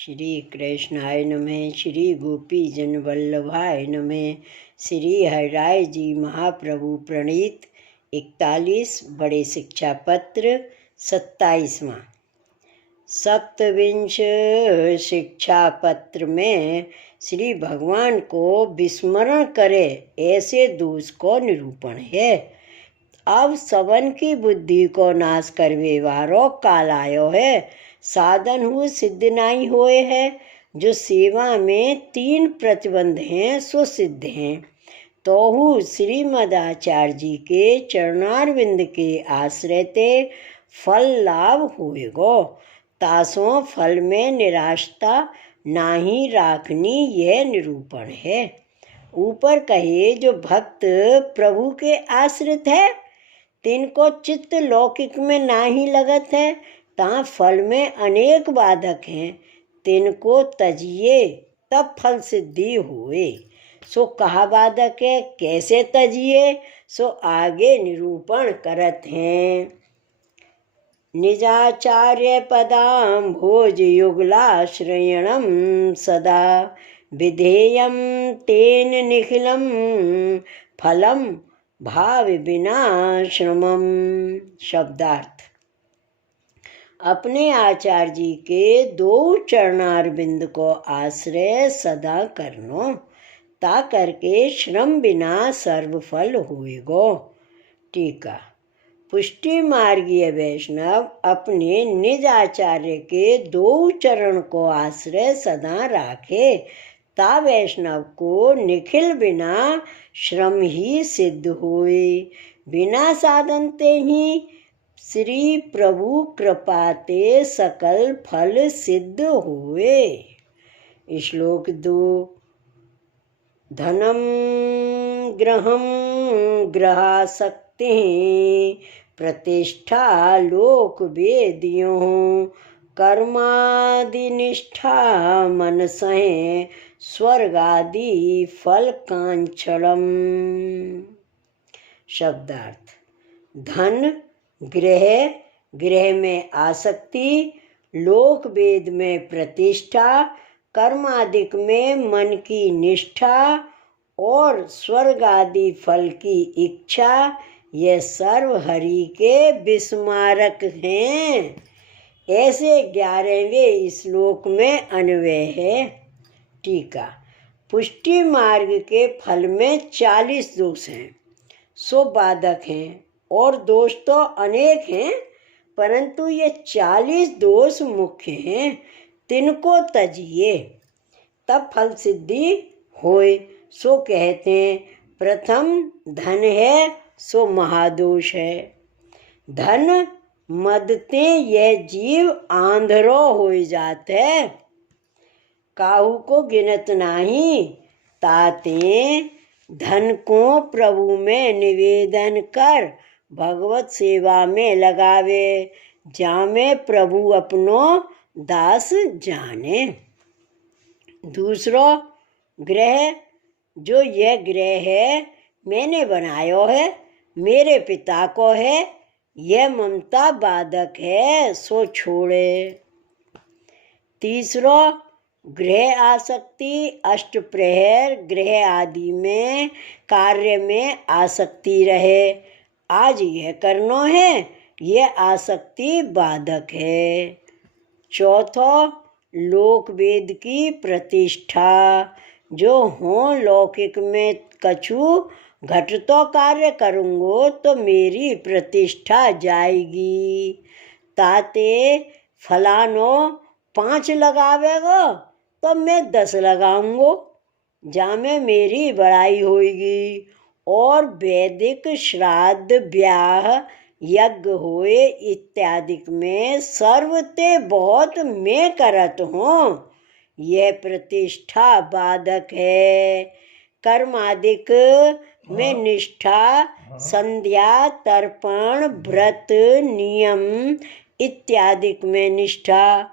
श्री कृष्णाय नमः। श्री गोपी जन वल्लभाय नमः। श्री हरिराय जी महाप्रभु प्रणीत 41 बड़े शिक्षा पत्र 27वां। सप्तविंश शिक्षा पत्र में श्री भगवान को विस्मरण करे ऐसे दोष को निरूपण है। अब सवन की बुद्धि को नाश करवे वारो काल आयो है। साधन हु सिद्ध नहीं होए है। जो सेवा में 3 प्रतिबंध हैं सो सिद्ध हैं। तोहु श्रीमदाचार्य जी के चरणारविंद के आश्रय ते फल लाभ होएगो। तासों फल में निराशता नाही राखनी यह निरूपण है। ऊपर कहे जो भक्त प्रभु के आश्रित है तिनको चित्त लौकिक में नाही लगत है। ता फल में अनेक बाधक हैं तिनको तजिए तब फल सिद्धि हुए। सो कहा बाधक है कैसे तजिए सो आगे निरूपण करत हैं। निजाचार्य पदाम भोज युगलाश्रयणम सदा विधेयम तेन निखिलम फलम भाव विनाश्रमम। शब्दार्थ। अपने आचार्य जी के 2 चरणारविंद को आश्रय सदा करनो ता करके श्रम बिना सर्वफल होएगो। टीका। पुष्टि मार्गीय वैष्णव अपने निज आचार्य के 2 चरण को आश्रय सदा राखे ता वैष्णव को निखिल बिना श्रम ही सिद्ध होए। बिना साधन ते ही श्री प्रभु कृपाते सकल फल सिद्ध हुए। श्लोक 2। धनम ग्रहम ग्रहासक्ति प्रतिष्ठा लोक वेदियों कर्मादिनिष्ठा मनसहें स्वर्गादि फल कांक्षणम। शब्दार्थ। धन ग्रह में आसक्ति, लोक वेद में प्रतिष्ठा, कर्मादिक में मन की निष्ठा और स्वर्ग आदि फल की इच्छा ये सर्व हरि के विस्मारक हैं। ऐसे 11वें श्लोक में अन्वय है। टीका। पुष्टि मार्ग के फल में 40 दोष हैं सो बाधक हैं और दोष तो अनेक हैं परंतु ये 40 दोष मुख्य हैं। तिनको तजिए तब फल सिद्धि होए। सो कहते हैं प्रथम धन है सो महादोष है। धन मदते यह जीव आंधरो हो जात है। काहू को गिनत नाही ताते धन को प्रभु में निवेदन कर भगवत सेवा में लगावे जामे प्रभु अपनो दास जाने। दूसरो ग्रह जो यह ग्रह है मैंने बनायो है मेरे पिता को है यह ममता बाधक है सो छोड़े। तीसरो ग्रह आसक्ति अष्ट प्रहर ग्रह आदि में कार्य में आसक्ति रहे। आज यह करनो है यह आसक्ति बाधक है। चौथो लोक वेद की प्रतिष्ठा जो हो लौकिक में कछु घटतो कार्य करूँगो तो मेरी प्रतिष्ठा जाएगी। ताते फलानो 5 लगावेगो तो मैं 10 लगाऊंगो जामे मेरी बड़ाई होगी। और वैदिक श्राद्ध ब्याह यज्ञ होए इत्यादि में सर्वते बहुत मैं करत हूँ यह प्रतिष्ठा बाधक है। कर्मादिक में निष्ठा संध्या तर्पण व्रत नियम इत्यादि में निष्ठा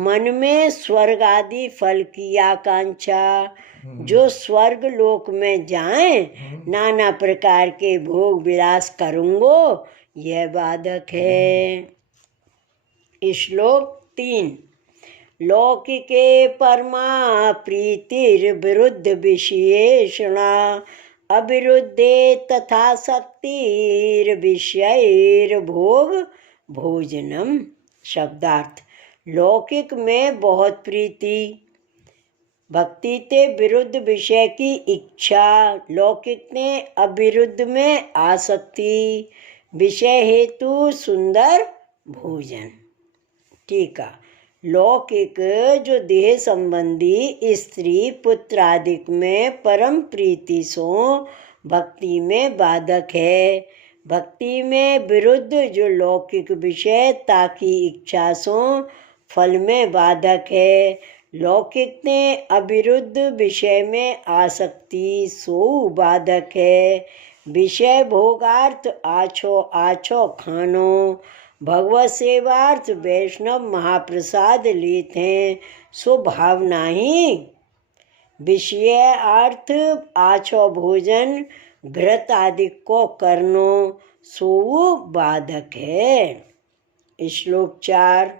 मन में स्वर्ग आदि फल की आकांक्षा जो स्वर्ग लोक में जाएं नाना प्रकार के भोग विलास करूँगो यह बाधक है। श्लोक 3। लौकिके परमा प्रीतिर्विरुद्ध विशेषणा अविरुद्धे तथा शक्तिर्विषयैर्भोग भोजनम। शब्दार्थ: लौकिक में बहुत प्रीति, भक्ति ते विरुद्ध विषय की इच्छा, लौकिक ने अविरुद्ध में आसक्ति, विषय हेतु सुंदर भोजन। टीका: लौकिक जो देह संबंधी स्त्री पुत्र आदि में परम प्रीति सो भक्ति में बाधक है। भक्ति में विरुद्ध जो लौकिक विषय ताकि इच्छा सो फल में बाधक है। लौकिक ने अविरुद्ध विषय में आसक्ति सो बाधक है। विषय भोगार्थ आछो आछो खानो, भगवत सेवार्थ वैष्णव महाप्रसाद लेते हैं सो भावना ही। विषय अर्थ आछो भोजन घृत आदि को करनो सो बाधक है। श्लोक 4।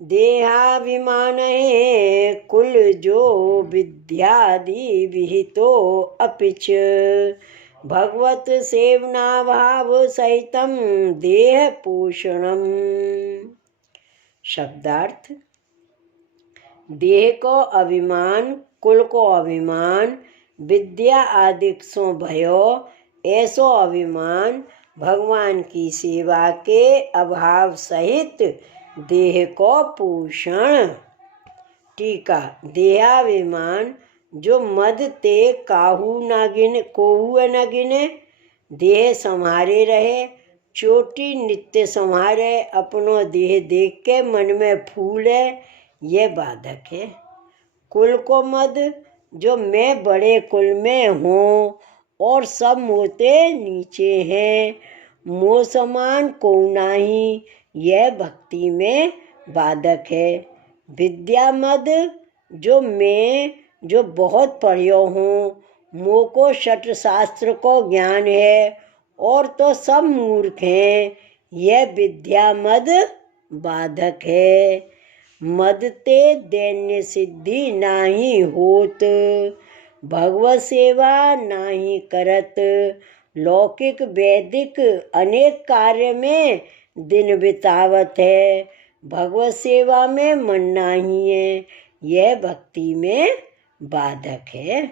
देहाभिमान है कुल जो विद्यादि विहितो अपिच, भगवत सेवना भाव सहितम देह पोषणम। शब्दार्थ: देह को अभिमान, कुल को अभिमान, विद्या आदि सो भयो ऐसो अभिमान, भगवान की सेवा के अभाव सहित देह को पोषण। टीका: देहाभिमान जो मद ते काहू न गिने, कोहू न गिने, देह संहारे रहे, चोटी नित्य संहारे, अपनो देह देख के मन में फूले, ये बाधक है। कुल को मद जो मैं बड़े कुल में हूँ और सब मोते नीचे हैं, मोह समान को नाही, यह भक्ति में बाधक है। विद्या मद जो मैं जो बहुत पढ़ियो हूँ, मोह को शट शास्त्र को ज्ञान है और तो सब मूर्ख हैं, यह विद्या मद बाधक है। मद ते दैन्य सिद्धि नाही होत, भगवत सेवा नाही करत, लौकिक वैदिक अनेक कार्य में दिन बितावत है, भगवत सेवा में मन नहीं है, यह भक्ति में बाधक है।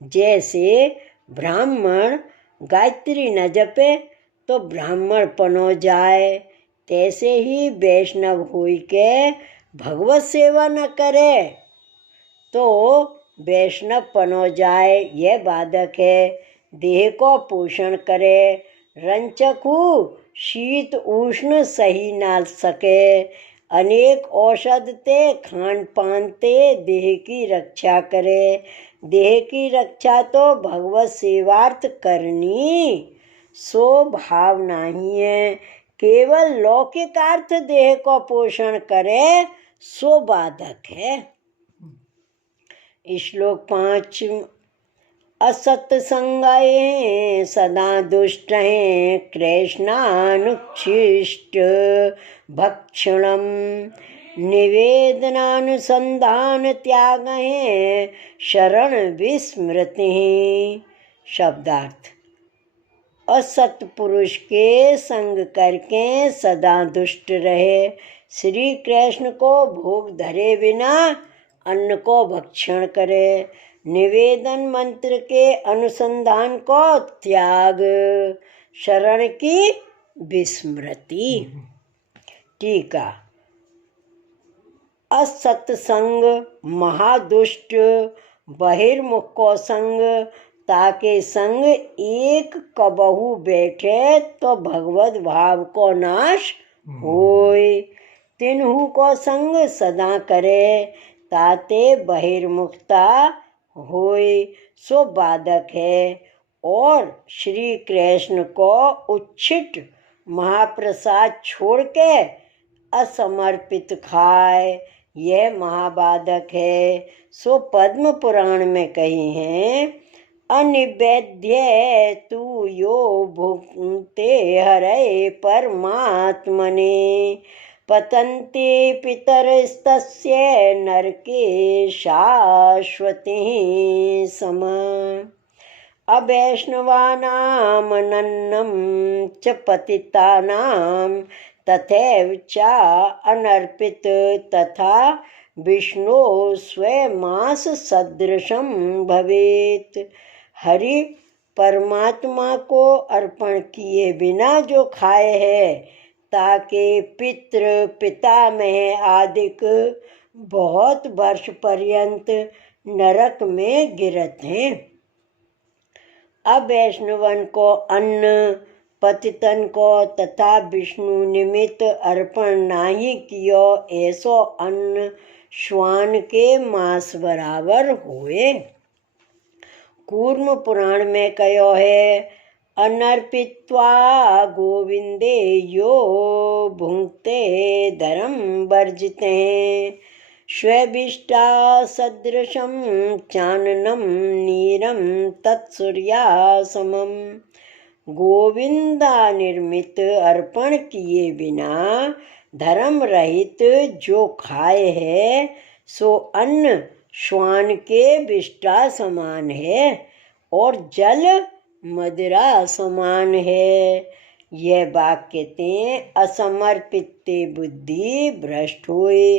जैसे ब्राह्मण गायत्री न जपे तो ब्राह्मण पनो जाए, तैसे ही वैष्णव होई के भगवत सेवा न करे तो वैष्णव पनो जाए, यह बाधक है। देह को पोषण करे, रंचकु शीत उष्ण सही ना सके, अनेक औषध ते खान पान ते देह की रक्षा करे। देह की रक्षा तो भगवत सेवार्थ करनी, सो भाव नहीं है। केवल लौकिकार्थ देह को पोषण करे सो बाधक है। श्लोक 5। असत्संगये सदा दुष्ट हैं, कृष्णानुच्छिष्ट भक्षणम, निवेदनानुसंधान त्याग है, शरण विस्मृति। शब्दार्थ: असत पुरुष के संग करके सदा दुष्ट रहे, श्री कृष्ण को भोग धरे बिना अन्न को भक्षण करे, निवेदन मंत्र के अनुसंधान को त्याग, शरण की विस्मृति। टीका: असत्संग महादुष्ट, बहिर्मुख को संग, ताके संग एक कबहू बैठे तो भगवत भाव को नाश होय। तिन्हु को संग सदा करे, ताते बहिर्मुखता होय, सो बाधक है। और श्री कृष्ण को उच्छिष्ट महाप्रसाद छोड़ के असमर्पित खाए, यह महाबाधक है। सो पद्म पुराण में कही हैं, अनिवेद्य तू यो भुक्ते हरे परमात्मने, पतन्ति पितरस्तस्य नरके शाश्वती सम। अवैष्णवानामनन्नं च पतितानां तथैव च अनर्पित तथा विष्णु स्वयमास सदृशं भवेत्। हरि परमात्मा को अर्पण किए बिना जो खाए है ताकि पितृ पितामह आदिक बहुत वर्ष पर्यंत नरक में गिरत हैं। अवैष्णवन को अन्न, पतितन को तथा विष्णु निमित्त अर्पण नाही कियो, ऐसो अन्न श्वान के मांस बराबर हुए। कूर्म पुराण में कहो है, अनर्पित्वा गोविंदे यो भुंक्ते धर्म वर्जिते स्वेभिष्टा सदृशं चाननं नीरं तत्सूर्या समम। गोविंदा निर्मित अर्पण किए बिना धर्म रहित जो खाए है सो अन्न श्वान के विष्टा समान है और जल मदिरा समान है। यह वाक्य ते असमर्पित बुद्धि भ्रष्ट हुए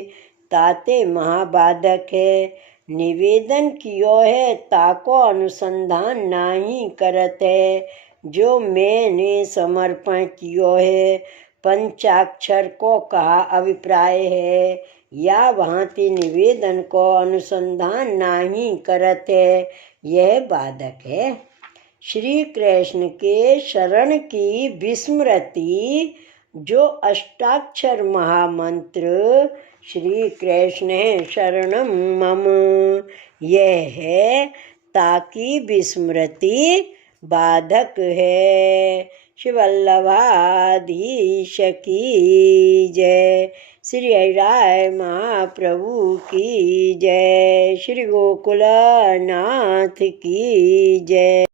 ताते महाबाधक है। निवेदन कियो है ताको अनुसंधान नहीं करत है। जो मैंने समर्पण कियो है पंचाक्षर को कहा अभिप्राय है या भांति निवेदन को अनुसंधान नहीं करत है, यह बाधक है। श्री कृष्ण के शरण की विस्मृति जो अष्टाक्षर महामंत्र श्री कृष्ण शरणम मम यह है ताकि विस्मृति बाधक है। श्री वल्लभाधीश की जय। श्री हरिराय महाप्रभु की जय। श्री गोकुलनाथ की जय।